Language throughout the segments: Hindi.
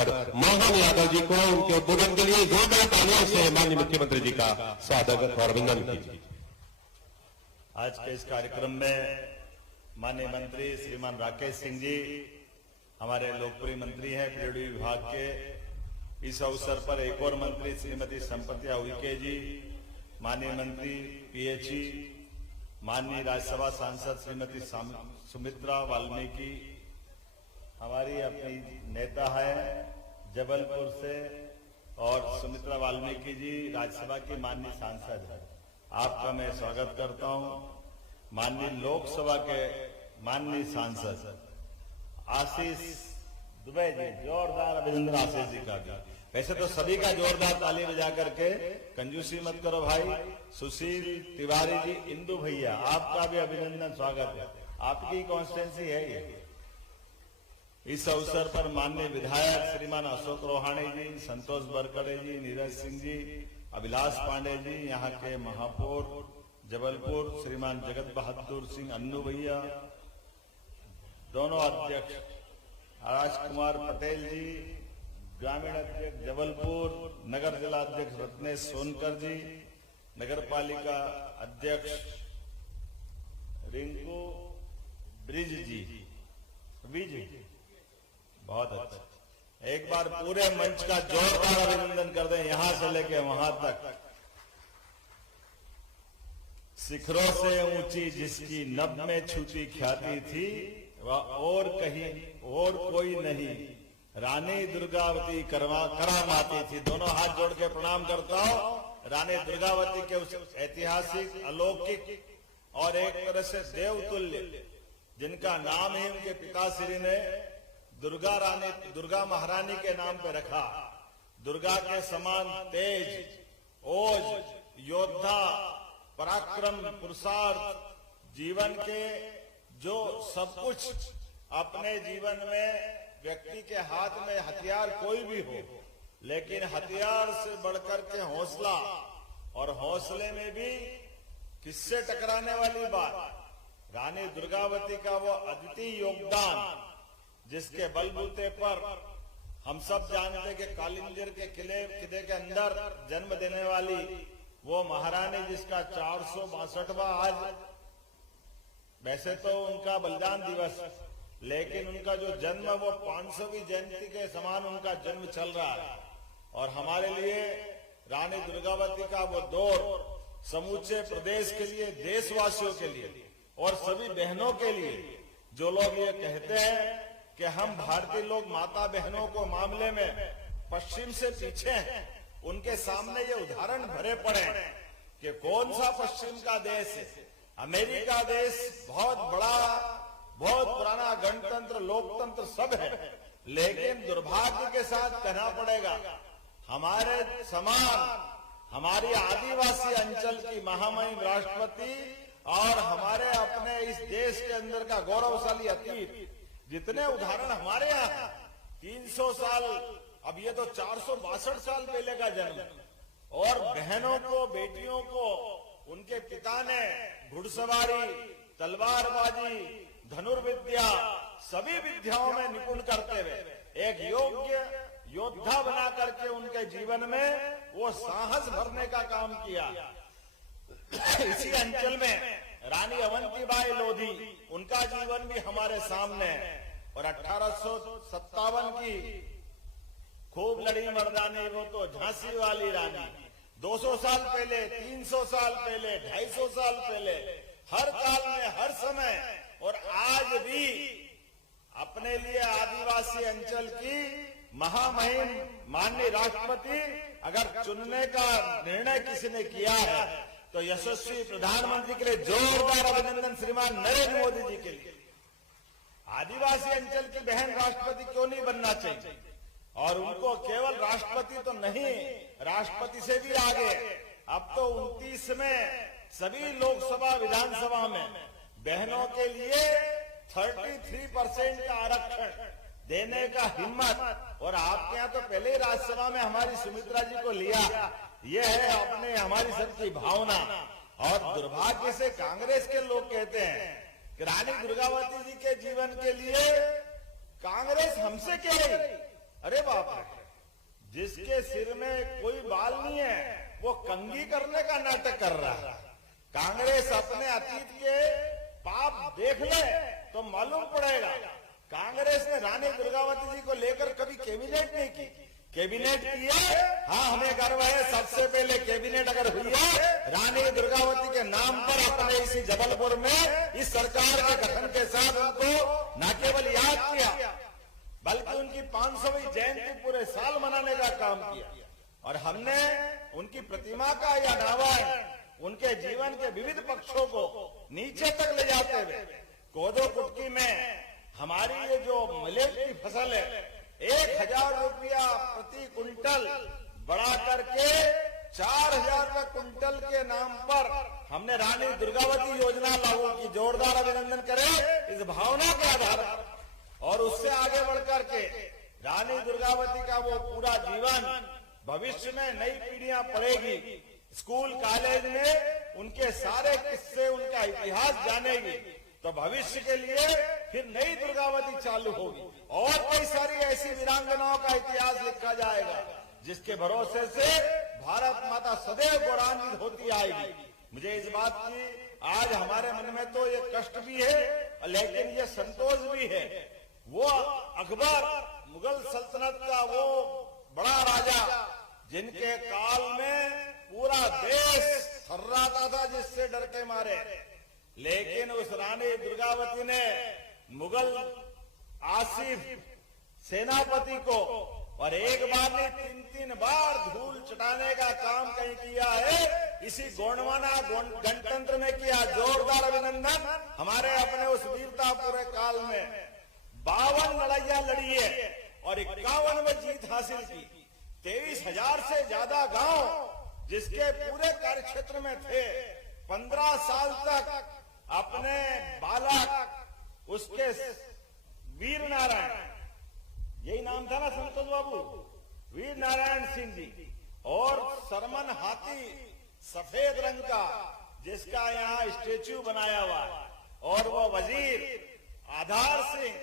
पर मोहन यादव जी को उनके उद्बोधन के लिए जोरदार तालियों से माननीय मुख्यमंत्री जी का स्वागत और अभिनंदन कीजिए। आज के इस कार्यक्रम में माननीय मंत्री श्रीमान राकेश सिंह जी हमारे लोकप्रिय मंत्री हैं पीडब्ल्यूडी विभाग के। इस अवसर पर एक और मंत्री श्रीमती संपत्ति उइके जी, माननीय मंत्री पीएचई, माननीय राज्यसभा सांसद श्रीमती सुमित्रा वाल्मीकि, हमारी अपनी नेता है जबलपुर से, और सुमित्रा वाल्मीकि जी राज्यसभा की माननीय सांसद है। आपका मैं स्वागत करता हूं। माननीय लोकसभा के माननीय सांसद आशीष दुबे जी, जोरदार अभिनंदन आशीष जी का भी। वैसे तो सभी का जोरदार ताली बजा करके, कंजूसी मत करो भाई। सुशील तिवारी जी, इंदु भैया, आपका भी अभिनंदन स्वागत है, आपकी कॉन्स्टिट्यूंसी है ये। इस अवसर पर माननीय विधायक श्रीमान अशोक रोहाणी जी, संतोष बरकड़े जी, नीरज सिंह जी, अभिलाष पांडे जी, यहाँ के महापौर जबलपुर श्रीमान जगत बहादुर सिंह अन्नू भैया, दोनों अध्यक्ष राजकुमार पटेल जी, ग्रामीण अध्यक्ष जबलपुर, नगर जिला अध्यक्ष रत्नेश सोनकर जी, नगर पालिका अध्यक्ष रिंकू ब्रिज जी, बहुत अच्छा। एक बार पूरे मंच का जोरदार अभिनंदन कर दें, यहां से लेके वहां तक। शिखरों से ऊंची जिसकी नभ में छूती ख्याति थी, वह और कहीं और कोई नहीं, रानी दुर्गावती करामाती थी। दोनों हाथ जोड़ के प्रणाम करता हूं रानी दुर्गावती के उस ऐतिहासिक, अलौकिक और एक तरह से देवतुल्य, जिनका नाम ही उनके पिताश्री ने दुर्गा महारानी के नाम पे रखा। दुर्गा के समान तेज, ओज, योद्धा, पराक्रम, पुरुषार्थ, जीवन के जो सब कुछ अपने जीवन में व्यक्ति के हाथ में हथियार कोई भी हो, लेकिन हथियार से बढ़कर के हौसला, और हौसले में भी किससे टकराने वाली बात, रानी दुर्गावती का वो अद्वितीय योगदान, जिसके बलबूते पर हम सब जानते कि कालिंजर के किले के अंदर जन्म देने वाली वो महारानी, जिसका 462वां आज, वैसे तो उनका बलिदान दिवस, लेकिन उनका जो जन्म वो 500वीं जयंती के समान उनका जन्म चल रहा है। और हमारे लिए रानी दुर्गावती का वो दौर समूचे प्रदेश के लिए, देशवासियों के लिए और सभी बहनों के लिए, जो लोग ये कहते हैं कि हम भारतीय लोग माता बहनों को मामले में पश्चिम से पीछे हैं, उनके सामने ये उदाहरण भरे पड़े कि कौन सा पश्चिम का देश है। अमेरिका देश बहुत बड़ा, बहुत पुराना गणतंत्र, लोकतंत्र सब है, लेकिन दुर्भाग्य के साथ कहना पड़ेगा हमारे समान, हमारी आदिवासी अंचल की महामहिम राष्ट्रपति और हमारे अपने इस देश के अंदर का गौरवशाली अतीत, जितने उदाहरण हमारे यहाँ 300 साल, अब ये तो 462 साल पहले का जन्म, और बहनों को, बेटियों को उनके पिता ने घुड़सवारी, तलवारबाजी, धनुर्विद्या, सभी विद्याओं में निपुण करते हुए एक योग्य योद्धा बना करके उनके जीवन में वो साहस भरने का काम किया। इसी अंचल में रानी अवंतीबाई लोधी, उनका जीवन भी हमारे सामने है। और 1857 की खूब लड़ी मर्दानी, वो तो झांसी वाली रानी, 200 साल पहले, 300 साल पहले, 250 साल पहले, हर काल में, हर समय, और आज भी अपने लिए आदिवासी अंचल की महामहिम माननीय राष्ट्रपति अगर चुनने का निर्णय किसी ने किया है, तो यशस्वी प्रधानमंत्री के लिए जोरदार अभिनंदन श्रीमान नरेंद्र मोदी जी के लिए। आदिवासी अंचल की बहन राष्ट्रपति क्यों नहीं बनना चाहिए? और उनको केवल राष्ट्रपति तो नहीं, राष्ट्रपति से भी आगे अब तो 29 में सभी लोकसभा, विधानसभा में बहनों के लिए 33% का आरक्षण देने का हिम्मत, और आपके यहाँ तो पहले ही राज्यसभा में हमारी सुमित्रा जी को लिया, ये है अपने हमारी सबकी भावना। और दुर्भाग्य से कांग्रेस के लोग कहते हैं रानी दुर्गावती जी के जीवन के लिए कांग्रेस हमसे कह रही, अरे बाप रे, जिसके सिर में कोई बाल नहीं है वो कंघी करने का नाटक कर रहा है। कांग्रेस अपने अतीत के पाप देख ले तो मालूम पड़ेगा। कांग्रेस ने रानी दुर्गावती जी को लेकर कभी कैबिनेट नहीं की। कैबिनेट की है, हाँ हमें गर्व है, सबसे पहले कैबिनेट अगर हुई है रानी दुर्गावती के नाम पर अपने इसी जबलपुर में इस सरकार के गठन के साथ उनको न केवल याद किया बल्कि उनकी 500वीं जयंती पूरे साल मनाने का काम किया। और हमने उनकी प्रतिमा का या नावायण उनके जीवन के विविध पक्षों को नीचे तक ले जाते हुए कोदो कुटकी में हमारी ये जो मिलेट की फसल है 1000 रुपया प्रति कुंटल बढ़ा करके 4000 रुपये कुंटल के नाम पर हमने रानी दुर्गावती योजना लागू की। जोरदार अभिनंदन करें इस भावना के आधार पर। और उससे आगे बढ़कर के रानी दुर्गावती का वो पूरा जीवन भविष्य में नई पीढ़ियां पढ़ेगी, स्कूल कॉलेज में उनके सारे किस्से उनका इतिहास जानेगी, तो भविष्य के लिए फिर नई दुर्गावती चालू होगी और कई सारी ऐसी वीरांगनाओं का इतिहास लिखा जाएगा जिसके भरोसे से भारत माता सदैव गौरवान्वित होती आएगी। मुझे इस बात की आज हमारे मन में तो ये कष्ट भी है लेकिन ये संतोष भी है। वो अकबर मुगल सल्तनत का वो बड़ा राजा जिनके काल में पूरा देश थर्राता था जिससे डर के मारे, लेकिन उस रानी दुर्गावती ने मुगल आसिफ सेनापति को और एक बार नहीं 3-3 बार धूल चटाने का काम कहीं किया है। इसी गोंडवाना गणतंत्र में किया। जोरदार अभिनंदन हमारे अपने उस वीरता पूरे काल में 52 लड़ाइयां लड़ी है और 51 में जीत हासिल की। 23,000 से ज्यादा गांव जिसके पूरे कार्यक्षेत्र में थे, 15 साल तक अपने बालक उसके वीर नारायण, यही नाम था ना संतोष बाबू, वीर नारायण सिंह जी, और सरमन हाथी सफेद रंग का जिसका यहाँ स्टेच्यू बनाया हुआ है, और वो वजीर आधार सिंह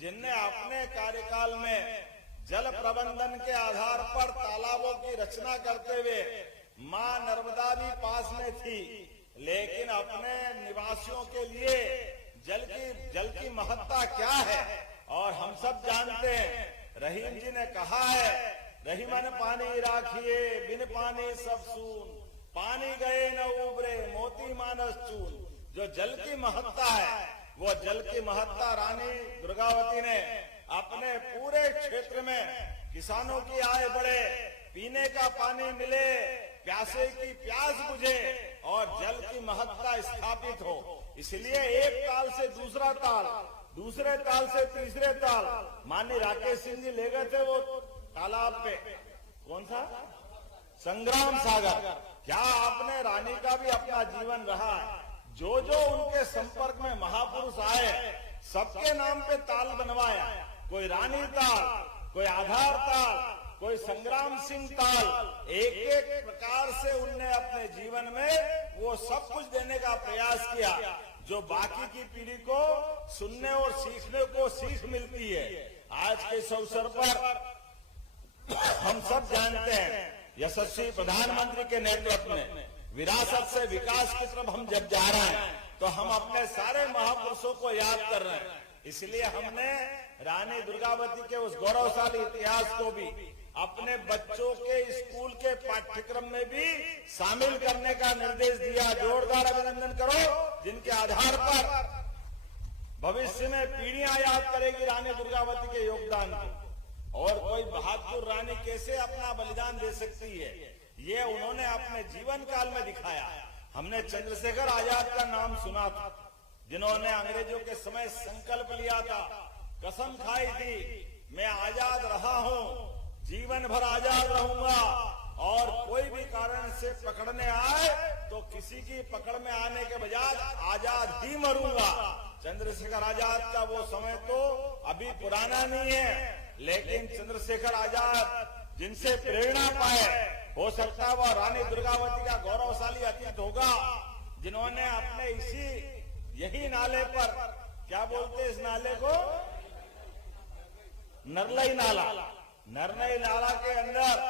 जिनने अपने कार्यकाल में जल प्रबंधन के आधार पर तालाबों की रचना करते हुए मां नर्मदा भी पास में थी, लेकिन अपने निवासियों के लिए जल की महत्ता क्या है और हम सब जानते हैं। रहीम जी ने कहा है, रहीमन पानी राखिए बिन पानी सब सून, पानी गए न उबरे मोती मानस चून। जो जल की महत्ता है वो जल की महत्ता रानी दुर्गावती ने अपने पूरे क्षेत्र में किसानों की आय बढ़े, पीने का पानी मिले, प्यासे की प्यास बुझे और जल की महत्ता स्थापित हो। इसलिए एक ताल से दूसरा ताल, दूसरे ताल से तीसरे ताल माननीय राकेश सिंह जी ले गए थे वो तालाब पे, कौन सा संग्राम सागर। क्या आपने रानी का भी अपना जीवन रहा है, जो जो उनके संपर्क में महापुरुष आए सबके नाम पे ताल बनवाया। कोई रानी ताल, कोई आधार ताल, कोई संग्राम सिंह ताल, एक एक प्रकार से उनने अपने जीवन में वो सब कुछ देने का प्रयास किया जो बाकी की पीढ़ी को सुनने और सीखने को सीख मिलती है। आज के इस अवसर पर हम सब जानते हैं यशस्वी प्रधानमंत्री के नेतृत्व में विरासत से विकास की तरफ हम जब जा रहे हैं तो हम अपने सारे महापुरुषों को याद कर रहे हैं। इसलिए हमने रानी दुर्गावती के उस गौरवशाली इतिहास को भी अपने बच्चों के स्कूल के पाठ्यक्रम में भी शामिल करने का निर्देश दिया। जोरदार अभिनंदन करो, जिनके आधार पर भविष्य में पीढ़ियां याद करेगी रानी दुर्गावती के योगदान को। और कोई बहादुर रानी कैसे अपना बलिदान दे सकती है, ये उन्होंने अपने जीवन काल में दिखाया। हमने चंद्रशेखर आजाद का नाम सुना था, जिन्होंने अंग्रेजों के समय संकल्प लिया था, कसम खाई थी, मैं आजाद रहा हूं, जीवन भर आजाद रहूंगा और कोई भी कारण से पकड़ने आए तो किसी की पकड़ में आने के बजाय आजाद ही मरूंगा। चंद्रशेखर आजाद का वो समय तो अभी पुराना नहीं है, लेकिन चंद्रशेखर आजाद जिनसे प्रेरणा पाए, हो सकता है वह रानी दुर्गावती का गौरवशाली अतीत होगा, जिन्होंने अपने यही नाले पर, क्या बोलते इस नाले को, नरलई नाला, नरनई नाला के अंदर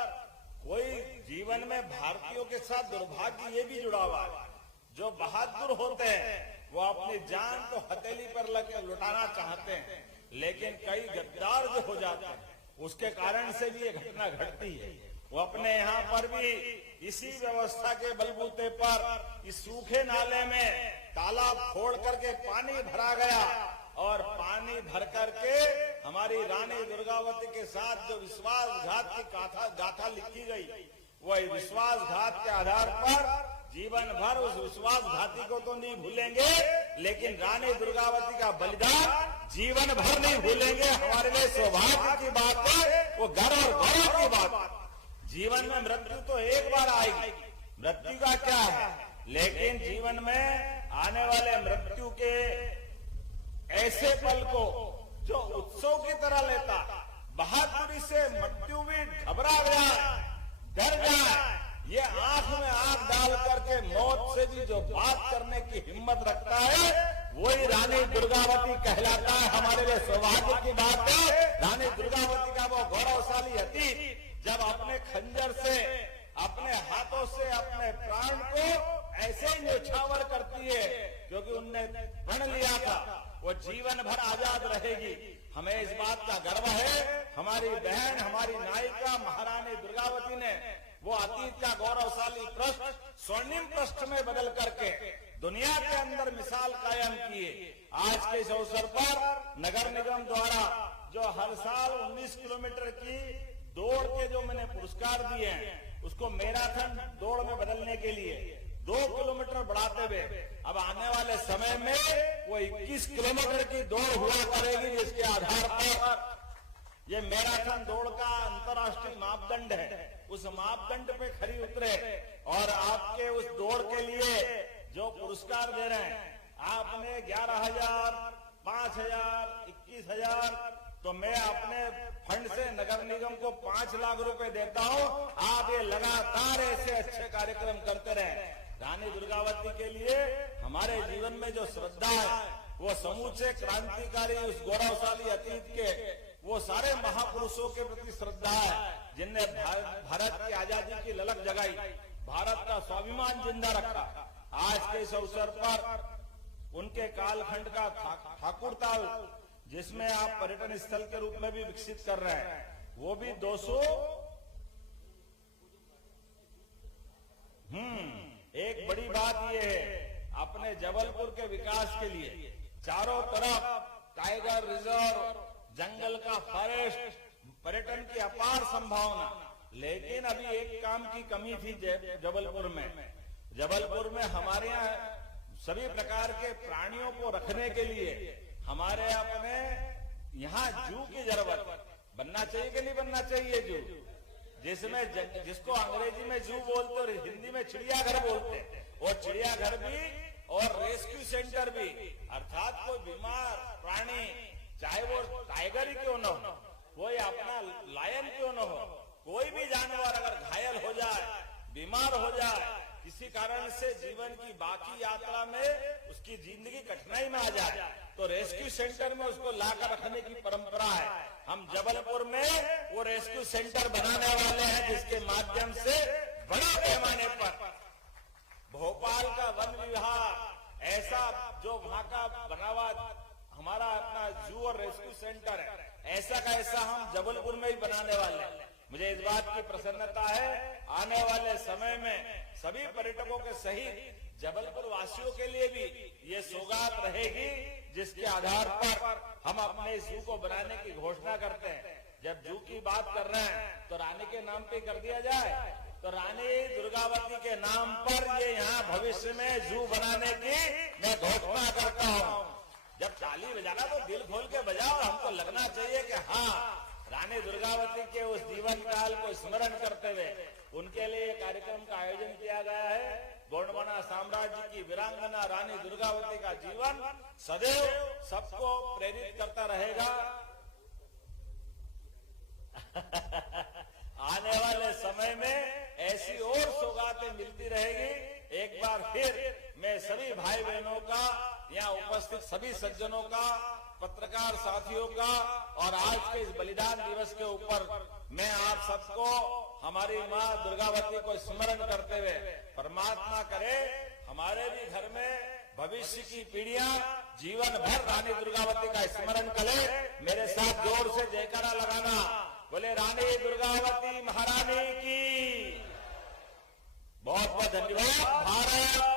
कोई जीवन में भारतीयों के साथ दुर्भाग्य ये भी जुड़ा हुआ है। जो बहादुर होते हैं वो अपनी जान को हथेली पर लुटाना चाहते हैं, लेकिन कई गद्दार जो हो जाते हैं उसके कारण से भी ये घटना घटती है। वो अपने यहाँ पर भी इसी व्यवस्था के बलबूते पर इस सूखे नाले में तालाब फोड़ करके पानी भरा गया और पानी भर करके हमारी रानी दुर्गावती के साथ जो विश्वासघात की गाथा लिखी गई, वह विश्वासघात के आधार पर जीवन भर उस विश्वासघाती को तो नहीं भूलेंगे, लेकिन रानी दुर्गावती का बलिदान जीवन भर नहीं भूलेंगे। हमारे लिए सौभाग्य की बात है, वो गर्व और गौरव की बात। जीवन में मृत्यु तो एक बार आएगी, मृत्यु का क्या है, लेकिन जीवन में आने वाले मृत्यु के ऐसे पल को जो उत्सव की तरह लेता, बहादुरी से मृत्यु भी घबरा गया, डर जाए, ये आंख में आंख डाल करके मौत से भी जो बात करने की हिम्मत रखता है, वही रानी दुर्गावती कहलाता है। हमारे लिए सौभाग्य की बात है, रानी दुर्गावती का वो गौरवशाली अतीत जब अपने खंजर से, अपने हाथों से अपने प्राण को ऐसे ही न्यौछावर करती है, क्योंकि उनने प्रण लिया था वो जीवन भर आजाद रहेगी। हमें इस बात का गर्व है, हमारी बहन, हमारी नायिका महारानी दुर्गावती ने वो अतीत का गौरवशाली पृष्ठ स्वर्णिम पृष्ठ में बदल करके दुनिया के अंदर मिसाल कायम किए। आज के इस अवसर पर नगर निगम द्वारा जो हर साल 19 किलोमीटर की दौड़ के जो मैंने पुरस्कार दिए हैं, उसको मैराथन दौड़ में बदलने के लिए 2 किलोमीटर बढ़ाते हुए अब आने वाले समय में वो 21 किलोमीटर की दौड़ हुआ करेगी, जिसके आधार पर ये मैराथन दौड़ का अंतर्राष्ट्रीय मापदंड है। उस मापदंड पे खरी उतरे और आपके उस दौड़ के लिए जो पुरस्कार दे रहे हैं, आपने 11,000, 5,000, 21,000, तो मैं अपने फंड से नगर निगम को 5 लाख रुपए देता हूं। आप ये लगातार ऐसे अच्छे कार्यक्रम करते रहे। रानी दुर्गावती के लिए हमारे जीवन में जो श्रद्धा है, वो समूचे क्रांतिकारी उस गौरवशाली अतीत के वो सारे महापुरुषों के प्रति श्रद्धा है, जिनने भारत की आजादी की ललक जगाई, भारत का स्वाभिमान जिंदा रखा। आज के इस अवसर पर उनके कालखंड का ठाकुरताल, जिसमें आप पर्यटन स्थल के रूप में भी विकसित कर रहे हैं, वो भी 200 एक बड़ी बात ये है, अपने जबलपुर के विकास के लिए चारों तरफ टाइगर रिजर्व, जंगल का फॉरेस्ट, पर्यटन की अपार संभावना, लेकिन अभी एक काम की कमी थी जबलपुर में। जबलपुर में हमारे यहाँ सभी प्रकार के प्राणियों को रखने के लिए हमारे अपने यहाँ जू की जरूरत बनना चाहिए कि नहीं बनना चाहिए जू, जिसमें जिसको अंग्रेजी में जू बोलते और हिंदी में चिड़ियाघर बोलते, और चिड़ियाघर भी और रेस्क्यू सेंटर भी, अर्थात कोई बीमार प्राणी, चाहे वो टाइगर ही क्यों न हो, कोई अपना लायन क्यों न हो, कोई भी जानवर अगर घायल हो जाए, बीमार हो जाए, किसी कारण से जीवन की बाकी यात्रा में उसकी जिंदगी कठिनाई में आ जाए, तो रेस्क्यू सेंटर में उसको लाकर रखने की परंपरा है। हम जबलपुर में वो रेस्क्यू सेंटर बनाने वाले हैं, जिसके माध्यम से बड़े पैमाने पर भोपाल का वन विभाग ऐसा जो वहां का बना हुआ हमारा अपना जू और रेस्क्यू सेंटर है, ऐसा का ऐसा हम जबलपुर में ही बनाने वाले हैं। मुझे इस बात की प्रसन्नता है, आने वाले समय में सभी पर्यटकों के सहित जबलपुर वासियों के लिए भी ये सौगात रहेगी, जिसके आधार पर हम अपने जू को बनाने की घोषणा करते हैं। जब जू की बात कर रहे हैं तो रानी के नाम पे कर दिया जाए, तो रानी दुर्गावती के नाम पर ये यहाँ भविष्य में जू बनाने की मैं घोषणा करता हूँ। जब ताली बजाना तो दिल खोल के बजाओ, हमको लगना चाहिए कि हाँ, रानी दुर्गावती के उस जीवन काल को स्मरण करते हुए उनके लिए कार्यक्रम का आयोजन किया गया है। गोंडवाना साम्राज्य की वीरांगना रानी दुर्गावती का जीवन सदैव सबको प्रेरित करता रहेगा। आने वाले समय में ऐसी और सौगातें मिलती रहेगी। एक बार फिर मैं सभी भाई बहनों का, यहाँ उपस्थित सभी सज्जनों का पत्रकार साथियों का और आज के इस बलिदान दिवस के ऊपर मैं आप सबको हमारी मां दुर्गावती को स्मरण करते हुए परमात्मा करे हमारे भी घर में भविष्य की पीढ़ियां जीवन भर रानी दुर्गावती का स्मरण करें। मेरे साथ जोर से जयकारा लगाना, बोले रानी दुर्गावती महारानी की। बहुत बहुत धन्यवाद। भारत